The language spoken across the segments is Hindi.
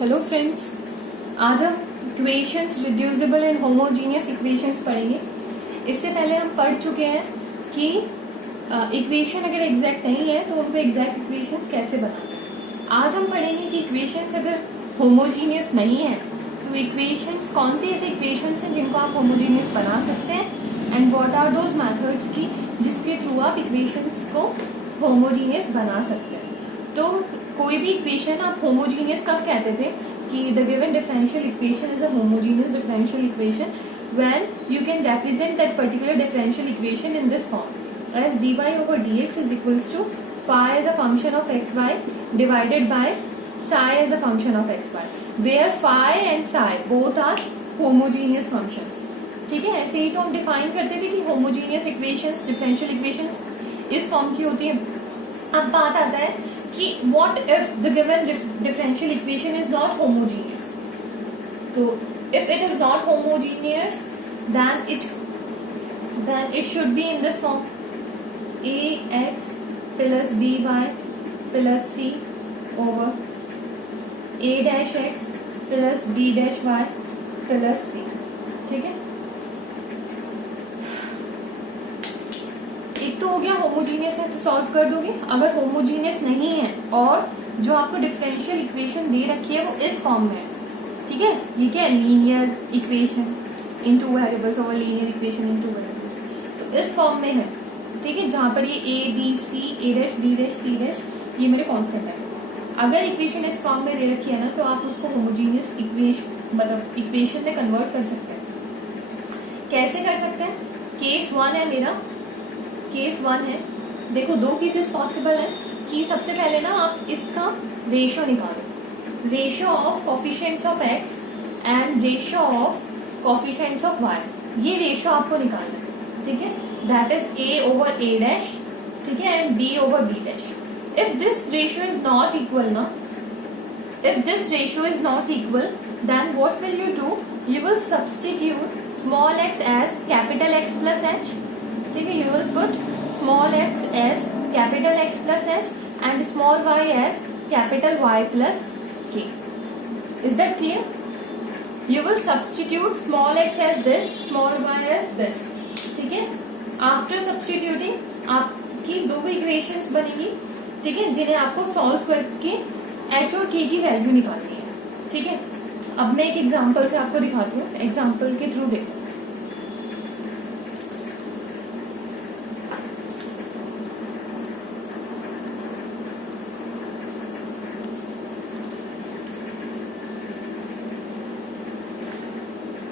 हेलो फ्रेंड्स, आज हम equations reducible and homogeneous equations पढ़ेंगे। इससे पहले हम पढ़ चुके हैं कि इक्वेशन अगर एग्जैक्ट नहीं है तो उनको एग्जैक्ट इक्वेशंस कैसे बनाते हैं। आज हम पढ़ेंगे कि इक्वेशंस अगर होमोजीनियस नहीं है तो इक्वेशंस कौन सी ऐसे इक्वेशंस हैं जिनको आप होमोजीनियस बना सकते हैं and what are those methods की जिसके थ्रू आप इक्वेशंस को होमोजीनियस बना सकते हैं। तो कोई भी इक्वेशन आप होमोजीनियस कब कहते थे कि the given differential equation is a homogeneous differential equation when you can represent that particular differential equation in this form as dy over dx is equals to phi as a function of xy divided by psi as a function of xy where phi and psi both are homogeneous functions। ठीक है, ऐसे ही तो हम डिफाइन करते थे कि होमोजीनियस इक्वेशंस डिफरेंशियल इक्वेशंस इस फॉर्म की होती है। अब बात आता है कि what if the given differential equation is not homogeneous। तो if it is not homogeneous then it should be in this form ax plus by plus c over a dash x plus b dash y plus c। ठीक है, एक तो हो गया होमोजीनियस है तो सॉल्व कर दोगे। अगर होमोजीनियस नहीं है और जो आपको डिफरेंशियल इक्वेशन दे रखी है वो इस फॉर्म में है, ठीक है, ये क्या है, linear equation in two variables और linear equation in two variables, तो इस फॉर्म में है। ठीक है, जहां पर ये A B C A dash B dash C dash ये मेरे कॉन्स्टेंट है। अगर इक्वेशन इस फॉर्म में दे रखी है ना तो आप उसको होमोजीनियस इक्वेशन में कन्वर्ट कर सकते हैं। कैसे कर सकते हैं? केस 1 है मेरा, केस 1 है। देखो दो केसेस पॉसिबल है कि सबसे पहले ना आप इसका रेशियो निकालो, ratio of coefficients of x and ratio of coefficients of y. ये रेशियो आपको निकालना है, ठीक है, that is a over a dash, ठीक है, and b over b dash. If this ratio is not equal ना, if this ratio is not equal then what will you do, you will substitute small x as capital X plus h। ठीक है, you will put small x as capital X plus h and small y as capital Y plus k। Is that clear? You will substitute small x as this, small y as this। ठीक है, after substituting आपकी दो इक्वेशंस बनेंगी, ठीक है, जिन्हें आपको सॉल्व करके h और k की वैल्यू निकालनी है। ठीक है, अब मैं एक एग्जांपल से आपको दिखाती हूँ, एग्जांपल के थ्रू देखो।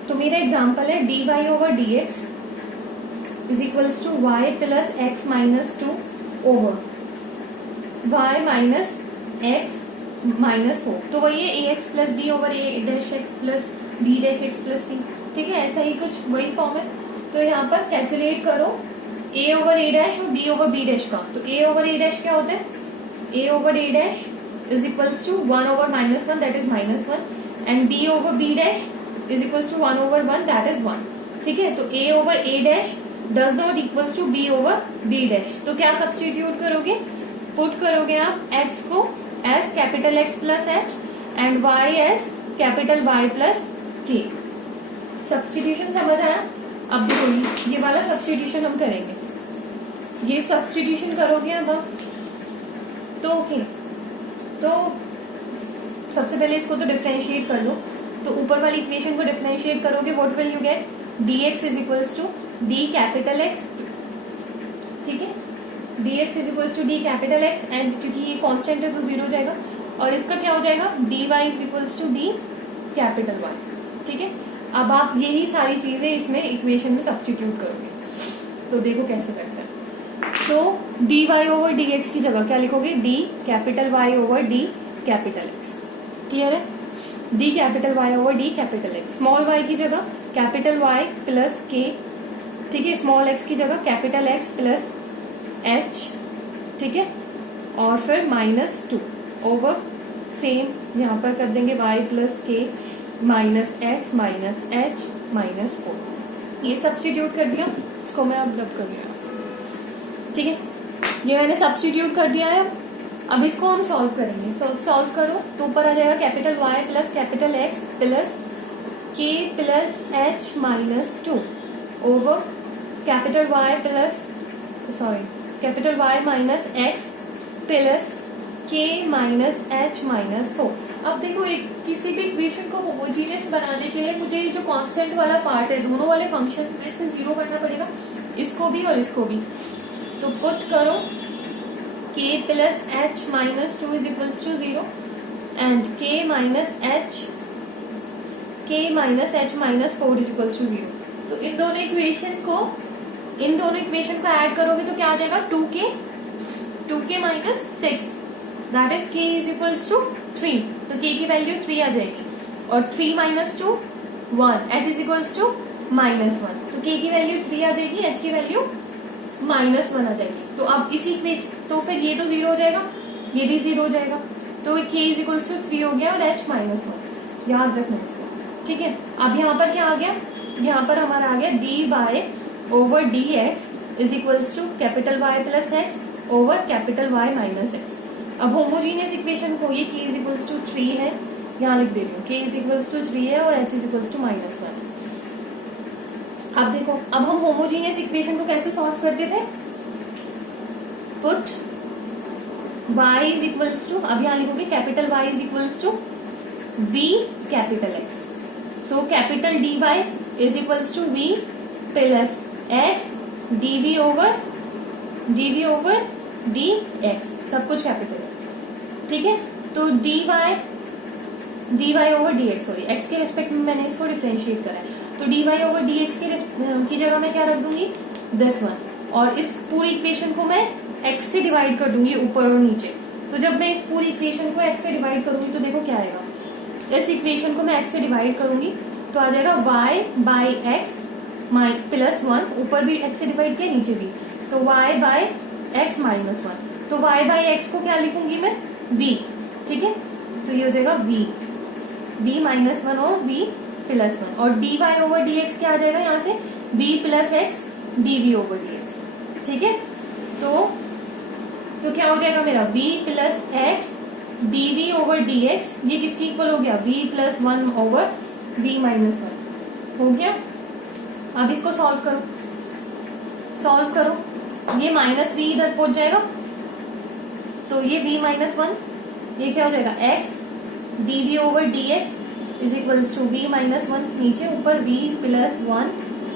तो मेरा एग्जांपल है dy over dx is equals to y plus x minus 2 over y minus x minus 4। तो वही है a x plus b over a dash x plus b dash x plus c. ठीक है, ऐसा ही कुछ वही फॉर्म है। तो यहाँ पर कैलकुलेट करो ए ओवर ए डैश और बी ओवर बी डैश का। तो ए ओवर ए डैश क्या होता है, a over a dash is equals to 1 over minus 1 that is minus 1 and b over b dash is equals to 1 over 1 that is 1। ठीक है, तो a over a dash does not equals to b over b dash. तो क्या सब्स्टिट्यूट करोगे, पुट करोगे आप एक्स को as capital X plus H and Y as capital Y plus K। Substitution समझ आया? अब देखो ये वाला सब्स्टिट्यूशन हम करेंगे, ये सब्स्टिट्यूशन करोगे अब हम तो ओके। तो सबसे पहले इसको तो डिफरेंशिएट कर लो। तो ऊपर वाली इक्वेशन को डिफरेंशिएट करोगे, what will you get, dx is equals to D capital X. ठीक है, dx is equals to D capital X and क्योंकि ये कांस्टेंट है तो 0 हो जाएगा और इसका क्या हो जाएगा, dy is equals to D capital y। ठीक है, अब आप यही सारी चीजें इसमें इक्वेशन में सब्स्टिट्यूट करोगे। तो देखो कैसे करते हैं। तो dy ओवर dx की जगह क्या लिखोगे, d capital y over d capital x। Clear है, d capital y over d capital x। Small y की जगह कैपिटल Y प्लस k, ठीक है, स्मॉल x की जगह कैपिटल x प्लस h, ठीक है, और फिर माइनस 2 ओवर सेम यहाँ पर कर देंगे y plus k minus x minus h minus 4। ये सब्स्टिट्यूट कर दिया, इसको मैं अब रब कर दिया। ठीक है, ये मैंने सब्स्टिट्यूट कर दिया है। अब इसको हम सॉल्व करेंगे। सॉल्व करो तो ऊपर आ जाएगा capital Y plus capital X plus K plus H minus 2 over capital Y plus capital Y minus X plus K minus H minus 4। अब देखो एक किसी भी इक्वेशन को होमोजीनियस बनाने के लिए मुझे जो कांस्टेंट वाला पार्ट है दोनों वाले फंक्शन में से जीरो करना पड़ेगा, इसको भी और इसको भी। तो पुट करो k plus h minus 2 is equals to 0 and k minus h minus 4 is equals to 0। तो इन दोनों इक्वेशन को ऐड करोगे तो क्या आ जाएगा 2k minus 6 that is k is equals to 3। तो k की वैल्यू 3 आ जाएगी और 3 minus 2 1 h is equals to minus 1। तो k की वैल्यू 3 आ जाएगी, h की वैल्यू माइनस 1 आ जाएगी। तो अब इसी इक्वेशन तो फिर ये तो 0 हो जाएगा, ये भी 0 हो जाएगा, तो k इज इक्वल्स टू 3 हो गया और h माइनस 1। याद रखना इसको, ठीक है। अब यहाँ पर क्या आ गया, यहाँ पर हमारा आ गया dy over dx is equals to capital Y plus x over capital Y minus x। अब होमोजीनियस इक्वेशन को ये k इज इक्वल्स टू 3 है, यहाँ लिख दे रही हूँ k इज इक्वल्स टू 3 है और h is equals to minus 1। अब देखो, अब हम होमोजीनियस इक्वेशन को कैसे सॉल्व करते थे, put y is equals to, अब यहाँ लिखोगे capital Y is equals to v capital x। So capital dy is equals to v plus x dv over dx, सब कुछ कैपिटल है, ठीक है। तो dy over dx, sorry x के रिस्पेक्ट में मैंने इसको डिफरेंशिएट करा है, तो dy ओवर dx की जगह मैं क्या रख दूंगी दिस वन, और इस पूरी इक्वेशन को मैं x से डिवाइड कर दूंगी ऊपर और नीचे। तो जब मैं इस पूरी इक्वेशन को x से डिवाइड करूंगी तो देखो क्या आएगा, इस इक्वेशन को मैं x से डिवाइड करूंगी तो आ जाएगा y बाई एक्स प्लस 1, ऊपर भी x से डिवाइड किया नीचे भी, तो y बाई एक्स माइनस 1। तो y बाई एक्स को क्या लिखूंगी मैं v, ठीक है। तो ये हो जाएगा v माइनस 1 और v प्लस 1, और dy ओवर dx क्या आ जाएगा यहाँ से v plus x dv over dx, ठीक है। तो क्या हो जाएगा मेरा v plus x dv over dx, ये किसकी इक्वल हो गया v plus 1 over v minus 1 हो गया। अब इसको सॉल्व करो, ये माइनस v इधर पहुंच जाएगा, तो ये v माइनस 1, ये क्या हो जाएगा x dv over dx is equals to v minus 1, नीचे ऊपर v plus 1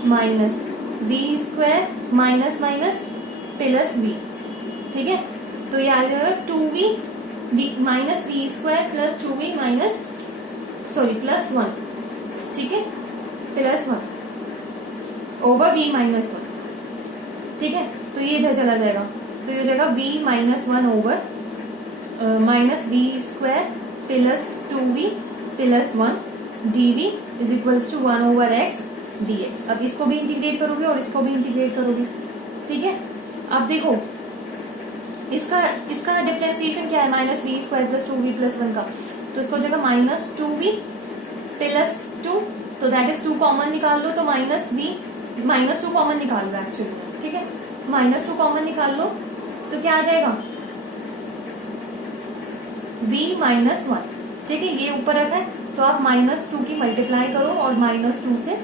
minus v square minus minus plus v, ठीक है। तो ये आ जाएगा 2v minus v square plus 2v minus plus 1, ठीक है, प्लस 1 ओवर v माइनस 1, ठीक है। तो ये इधर चला जाएगा, तो ये हो जाएगा v minus 1 over minus v square plus 2v plus 1 dv is equals to 1 over x dx। अब इसको भी इंटीग्रेट करोगे और इसको भी इंटीग्रेट करोगे, ठीक है। अब देखो इसका डिफरेंशिएशन क्या है, minus v square plus 2v plus 1 का, तो इसको हो जाएगा माइनस 2v प्लस 2, तो दैट इज 2 कॉमन निकाल दो, तो माइनस 2 कॉमन निकाल लो एक्चुअली, ठीक है। माइनस 2 कॉमन निकाल लो तो क्या आ जाएगा v माइनस 1, ठीक है। ये ऊपर रखा है तो आप माइनस 2 की मल्टीप्लाई करो और माइनस 2 से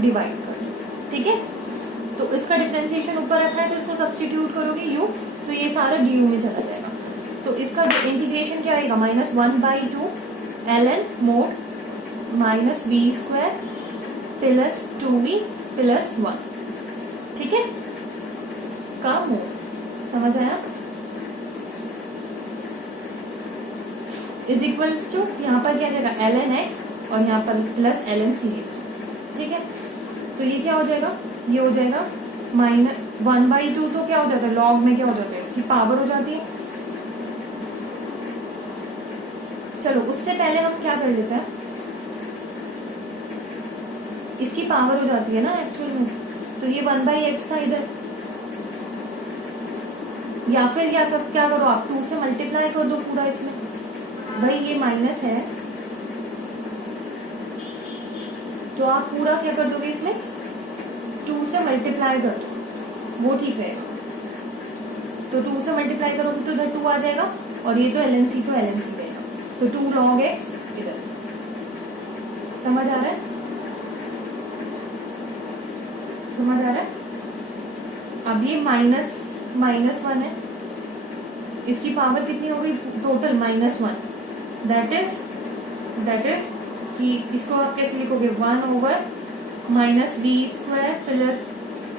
डिवाइड करो, ठीक है। तो इसका डिफरेंशिएशन ऊपर रखा है तो इसको सब्स्टिट्यूट करोगे u, तो ये सारा du में चला जाएगा। तो इसका इंटीग्रेशन क्या आएगा, minus 1/2 ln mode minus v square plus 2v plus 1, ठीक है, का मोड। समझ आया, इज इक्वल्स टू यहाँ पर क्या जाएगा ln x और यहाँ पर प्लस ln c, ठीक है। तो ये क्या हो जाएगा, ये हो जाएगा माइनस 1/2, तो क्या हो जाता है लॉग में क्या हो जाता है, इसकी पावर हो जाती है। चलो उससे पहले हम क्या कर लेते हैं, इसकी पावर हो जाती है ना एक्चुअल में, तो ये 1/x था इधर, या फिर क्या करो आप 2 से मल्टीप्लाई कर दो पूरा इसमें, भाई ये माइनस है तो आप पूरा क्या कर दोगे इसमें 2 से मल्टीप्लाई कर दो, वो ठीक रहेगा। तो 2 से मल्टीप्लाई करोगे तो इधर 2 आ जाएगा और ये तो LNC तो LNC रहेगा, तो 2 log x इधर। समझ आ रहा है? समझ आ रहा है? अब ये -1 है, इसकी पावर कितनी हो गई टोटल -1, दैट इज कि इसको आप कैसे लिखोगे 1/-(-v² +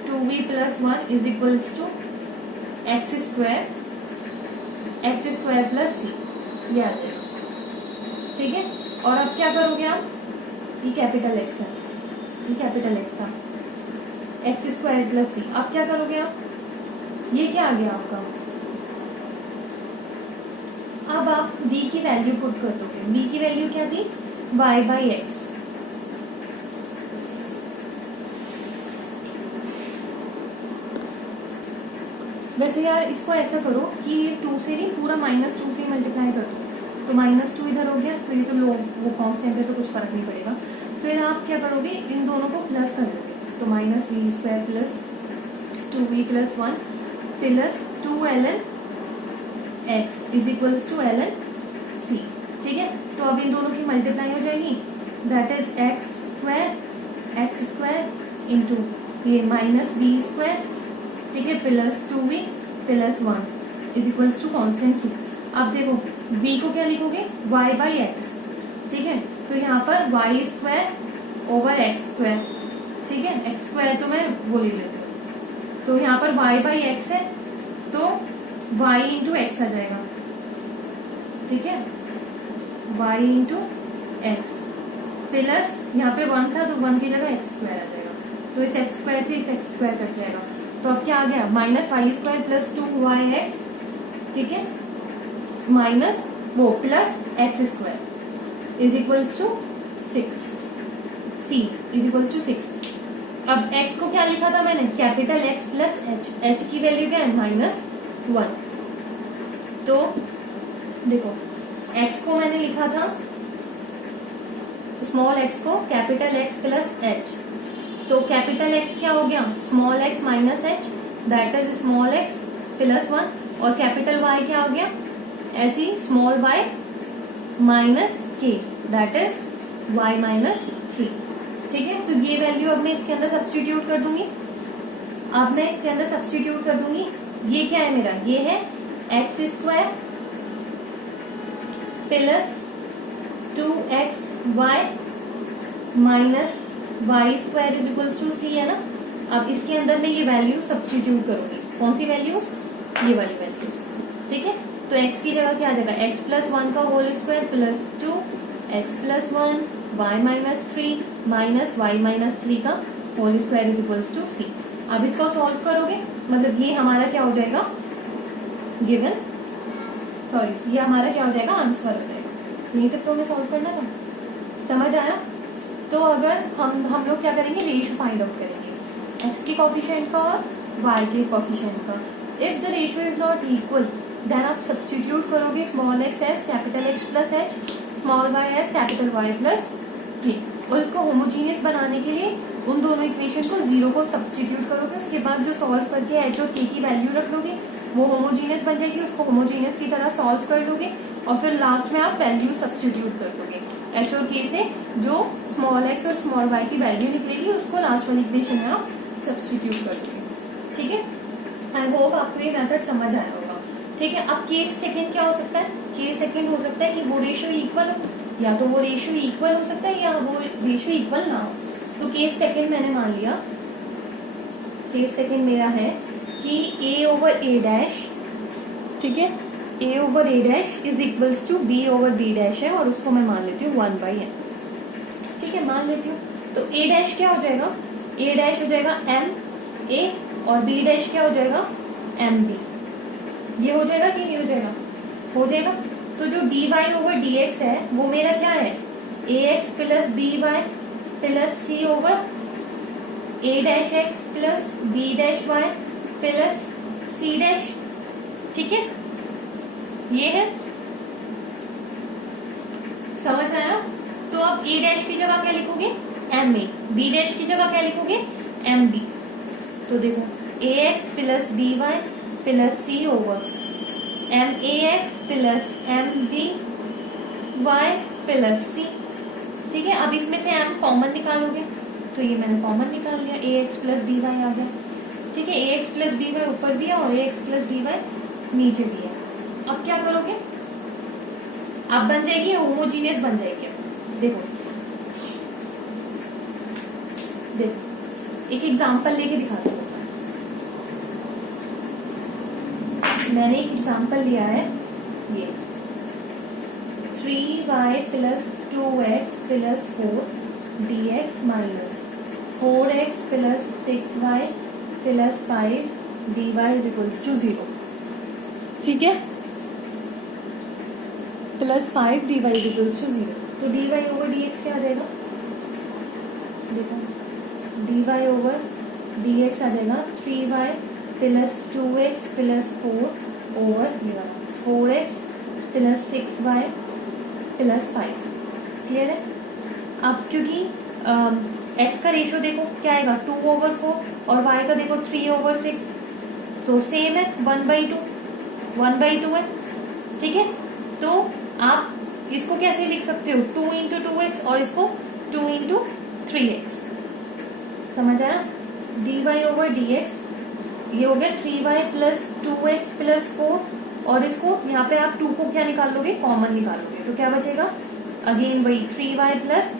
2v + 1 is equals to x² + c, ये आ जाएगा। ठीक है, और अब क्या करोगे आप, ये कैपिटल X है, ये कैपिटल X था, x² + c। अब क्या करोगे आप, ये क्या आ गया आपका, अब आप v की वैल्यू पुट कर दोगे। v की वैल्यू क्या थी, y/x। वैसे यार इसको ऐसा करो कि ये 2 से नहीं, पूरा -2 से मल्टीप्लाई कर दो, तो -2 इधर हो गया, तो ये तो वो कांस्टेंट है तो कुछ फर्क नहीं पड़ेगा। फिर आप क्या करोगे, इन दोनों को प्लस कर दोगे, तो -v² + 2v + 1 + 2ln x is equals to ln c। ठीक है, तो अब इन दोनों की मल्टीप्लाई हो जाएगी, दैट इज x² इंटू ये -v², ठीक है, + 2v + 1 is equals to constant c। अब देखो v को क्या लिखोगे, y/x। ठीक है, तो यहाँ पर y²/x², ठीक है, x² तो मैं वो ले लेती हूँ, तो यहाँ पर y/x है, तो y × x आ जाएगा। ठीक है, y × x प्लस यहाँ पे 1 था, तो 1 की जगह x² आ जाएगा, तो इस x² से इस x² कट जाएगा, तो अब क्या आ गया, -y² + 2yx, ठीक है, माइनस वो plus x² is equals to 6, c is equals to 6। अब x को क्या लिखा था मैंने, कैपिटल X + h की वैल्यू क्या है, -1। तो देखो x को मैंने लिखा था, स्मॉल x को कैपिटल X + h, तो कैपिटल X क्या हो गया, small x - h, that is small x + 1, और कैपिटल Y क्या हो गया, ऐसी small y - k, that is y - 3। ठीक है, तो ये वैल्यू अब मैं इसके अंदर सब्स्टिट्यूट कर दूंगी, ये क्या है मेरा, ये है x² + 2xy - y² is equals to c है ना। अब इसके अंदर मैं ये वैल्यूज सब्स्टिट्यूट करूंगी, कौन सी वैल्यूज, ये वाली वैल्यूज। ठीक है, तो x की जगह क्या आ जाएगा, x + 1 का whole square + 2x + 1 y - 3 y - 3 का whole square is equals to c। अब इसको सॉल्व करोगे, मतलब ये हमारा क्या हो जाएगा, गिवन, सॉरी ये हमारा क्या हो जाएगा, आंसर हो जाएगा। यहीं तक तो हमें सॉल्व करना था, समझ आया। तो अगर हम लोग क्या करेंगे, रेशियो फाइंड आउट करेंगे x के कोफिशिएंट का और y के कोफिशिएंट का। If the ratio is not equal, then आप सब्स्टिट्यूट करोगे small x as capital X + h, small y as capital Y + k, और इसको होमोजीनियस बनाने के लिए उन दोनों इक्वेशन को 0 को सब्स्टिट्यूट करोगे, उसके बाद जो सॉल्व करके h और k की वैल्यू रख लोगे, वो होमोजीनियस बन जाएगी, उसको होमोजीनियस की तरह सॉल्व कर लोगे, और फिर लास्ट में आप वैल्यू सब्स्टिट्यूट कर दोगे h और k से, जो स्मॉल x और स्मॉल y की वैल्यू निकलेगी उसको लास्ट वाली इक्वेशन में आप सब्स्टिट्यूट कर दोगे। ठीक है, आई होप आपको ये मेथड समझ आया होगा। ठीक है, अब केस सेकंड क्या हो सकता है, केस सेकंड हो सकता है कि वो रेशियो इक्वल हो, या तो वो रेशियो इक्वल हो सकता है या वो रेशियो इक्वल ना हो। तो केस सेकंड मैंने मान लिया, केस सेकंड मेरा है कि a/a', ठीक है, a/a' is equals to b/b' है, और उसको मैं मान लेती हूँ 1/n। ठीक है, मान लेती हूँ, तो a' क्या हो जाएगा, a' हो जाएगा ma, और b' क्या हो जाएगा mb। ये हो जाएगा कि नहीं हो जाएगा, हो जाएगा। तो जो dy/dx है वो मेरा क्या है, ax + by + c/a'(x + b'y + c'। ठीक है, ये है, समझ आया। तो अब a' की जगह क्या लिखोगे, ma, b' की जगह क्या लिखोगे, mb। तो देखो ax + by + c/x m a x plus m b y plus c. ठीक है, अब इसमें से एम कॉमन निकालोगे तो ये मैंने कॉमन निकाल लिया, ए एक्स प्लस बी वाई आ गया। ठीक है, a x plus B Y ऊपर भी है और ए एक्स प्लस बी वाई नीचे भी है। अब क्या करोगे, अब बन जाएगी होमोजीनियस बन जाएगी। देखो देखो एक एग्जांपल लेके दिखाती हूँ। मैंने एक एग्जांपल लिया है, ये 3y plus 2x plus 4 dx minus 4x plus 6y plus 5 dy is equals to 0। ठीक है, plus 5 dy is equals to 0। तो dy ओवर dx क्या आ जाएगा, देखो dy ओवर dx आ जाएगा 3y plus 2x plus 4 over 4x plus 6y plus 5। Clear है। अब क्योंकि x का रेशियो देखो क्या आएगा 2 ओवर 4 और y का देखो 3 ओवर 6, तो सेम है 1/2 है। ठीक है, तो आप इसको कैसे लिख सकते हो 2 इंटू 2x और इसको 2 इंटू 3x। समझ आया। dy ओवर dx ये हो गया 3y प्लस 2x प्लस 4 और इसको यहाँ पे आप 2 को क्या निकाल लोगे, कॉमन निकालोगे, तो क्या बचेगा अगेन वही 3y plus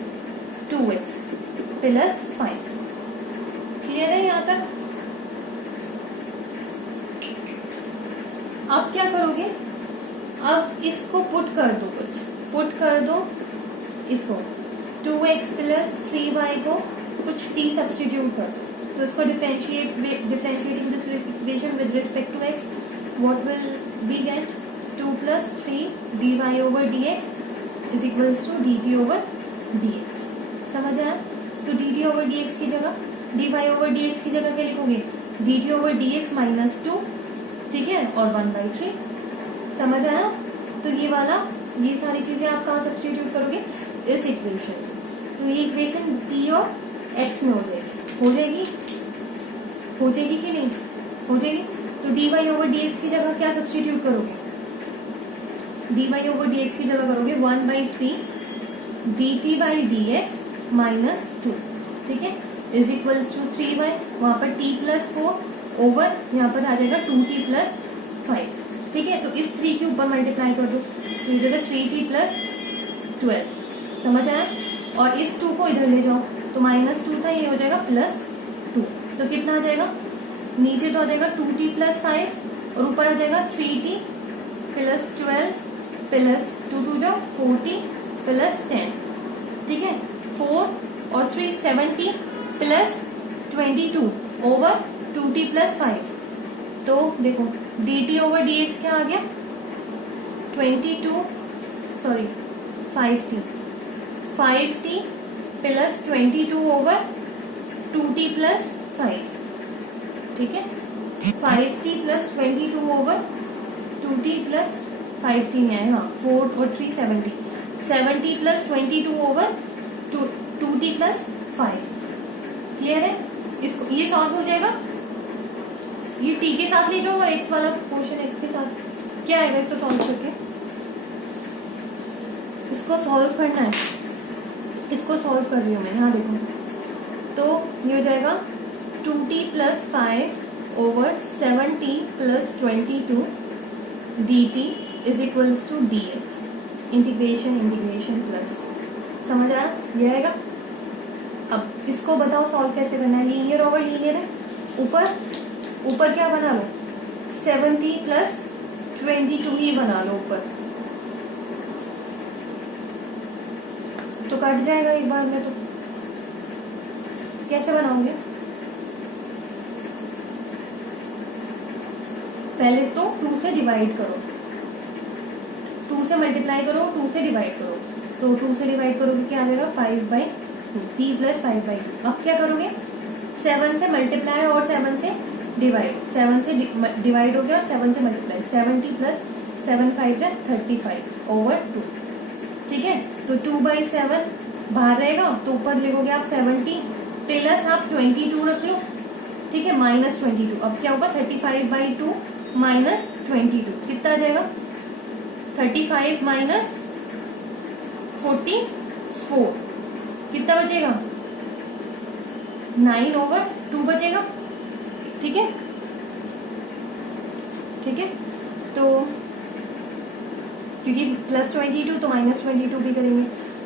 2x plus 5। Clear है यहाँ तक। अब क्या करोगे, अब इसको पुट कर दो, पुट कर दो इसको 2x प्लस 3y को कुछ t सब्स्टिट्यूट कर दो, तो इसको differentiating this equation with respect to x, what will we get 2 plus 3 dy over dx is equals to dt over dx। समझ आया। तो dt ओवर dx की जगह dy ओवर dx की जगह क्या लिखोगे, dt ओवर dx माइनस 2। ठीक है, और 1/3। समझ आया। तो ये वाला ये सारी चीजें आप कहाँ सब्स्टिट्यूट करोगे, इस इक्वेशन। तो ये इक्वेशन t और x में हो जाएगी कि नहीं हो जाएगी। तो dy ओवर dx की जगह क्या सब्स्टिट्यूट करोगे, dy ओवर dx की जगह करोगे 1/3 dt बाई dx माइनस 2। ठीक है, इज इक्वल्स टू 3y, वहां पर t प्लस 4 ओवर यहाँ पर आ जाएगा 2t प्लस 5। ठीक है, तो इस 3 के ऊपर मल्टीप्लाई कर दो, तो ये जाएगा 3t प्लस 12। समझ आया। और इस 2 को इधर ले जाओ, तो माइनस 2 था, ये हो जाएगा प्लस 2। तो कितना आ जाएगा, नीचे तो आ जाएगा 2t प्लस 5 और ऊपर आ जाएगा 3t प्लस 12 प्लस 2 जाओ 4t प्लस 10। ठीक है, 4 और 3 70 प्लस 22 ओवर 2t प्लस 5। तो देखो dt ओवर dx क्या आ गया 5t plus 22 over 2t plus 5। ठीक है, 5t plus 22 over 2t plus 5t नहीं आएगा, 4 और 3 70 plus 22 over 2t plus 5। Clear है। इसको ये सॉल्व हो जाएगा, ये t के साथ ले जाओ और x वाला पोर्शन x के साथ क्या आएगा, इसको सॉल्व करके इसको सॉल्व करना है। इसको सॉल्व कर रही हूँ मैं, यहाँ देखो। तो ये हो जाएगा 2t plus 5 over 7t plus 22 dt is equals to dx। Integration plus. समझ आया, ये आएगा। अब इसको बताओ सॉल्व कैसे करना है। लीनियर ओवर लीनियर है, ऊपर क्या बना लो 70 प्लस 22 ही बना लो ऊपर, तो कट जाएगा एक बार में। तो कैसे बनाओगे, पहले तो 2 से डिवाइड करो, 2 से मल्टीप्लाई करो, 2 से डिवाइड करो। तो 2 से डिवाइड करोगे क्या आ जाएगा 5/2 t प्लस 5/2। अब क्या करोगे 7 से मल्टीप्लाई और 7 से डिवाइड, 7 से डिवाइड हो गया और 7 से मल्टीप्लाई, 70 प्लस 7 5 जा 35 ओवर 2। ठीक है, तो 2/7 बाहर रहेगा, तो ऊपर लिखोगे आप 70 प्लस आप 22 रख लो। ठीक है, माइनस 22। अब क्या होगा 35/2 माइनस 22 कितना आ जाएगा 35 माइनस 44 कितना बचेगा 9 होगा 2 बचेगा। ठीक है ठीक है, तो क्योंकि प्लस 22 तो माइनस 22 भी करेंगे,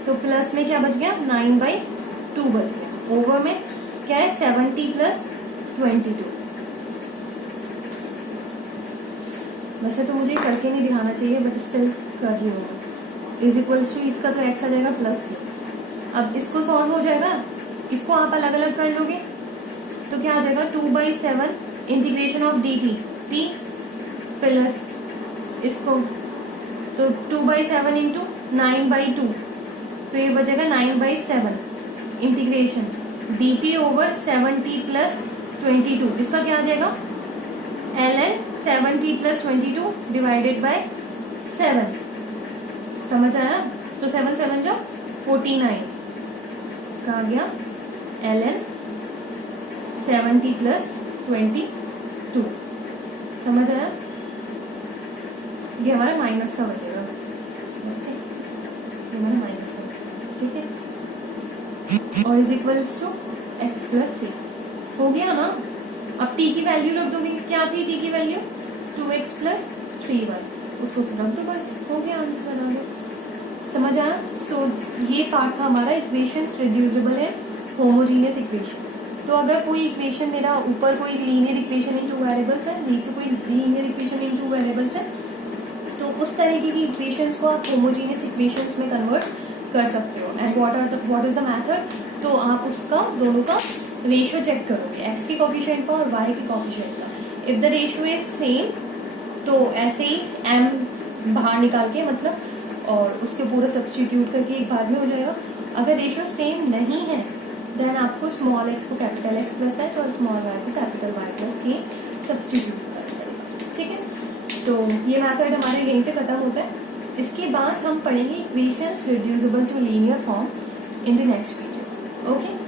तो प्लस में क्या बच गया 9/2 बच गया। ओवर में क्या है 70 प्लस 22। वैसे तो मुझे करके नहीं दिखाना चाहिए बट स्टिल कर रही हूँ। इज इक्वल्स टू इसका तो x आ जाएगा प्लस c। अब इसको सॉल्व हो जाएगा, इसको आप अलग अलग कर लोगे तो क्या आ जाएगा 2/7 integration of dt t plus इसको तो 2/7 इंटू 9/2 तो ये बचेगा 9/7 इंटीग्रेशन dt ओवर 70 प्लस 22। इसका क्या आ जाएगा ln 70 प्लस 22 डिवाइडेड बाय 7। समझ आया? तो 7 7 जो 49, इसका आ गया ln 70 प्लस 22। समझ आया? ये हमारा माइनस का बचेगा, ये हमारा माइनस का बचेगा। ठीक है, और is equals to x plus c हो गया ना। अब t की वैल्यू रख दोगे, क्या थी t की वैल्यू 2x प्लस 3y, उसको रख दो बस, हो गया आंसर बना दो। समझ आया? सो ये पार्ट था हमारा इक्वेशंस रिड्यूसिबल है होमोजीनियस इक्वेशन। तो अगर कोई इक्वेशन मेरा ऊपर कोई लीनियर इक्वेशन इन 2 वेरिएबल्स है, नीचे कोई लीनियर इक्वेशन इन 2 वेरिएबल्स है, तो उस तरीके की इक्वेशंस को आप होमोजीनियस इक्वेशंस में कन्वर्ट कर सकते हो। And what is the method? तो आप उसका दोनों का रेशियो चेक करोगे, x के कोफिशिएंट का और y के कोफिशिएंट का। If the ratio is same तो ऐसे ही m बाहर निकाल के मतलब और उसके पूरे सब्स्टिट्यूट करके एक बार में हो जाएगा। अगर रेशियो सेम नहीं है देन आपको स्मॉल x को कैपिटल x प्लस h और स्मॉल y को capital y plus k substitute करना पड़ेगा। ठीक है, तो ये मेथड हमारे यहीं पे खत्म होता है। इसके बाद हम पढ़ेंगे equations reducible to linear form in the next video. Okay.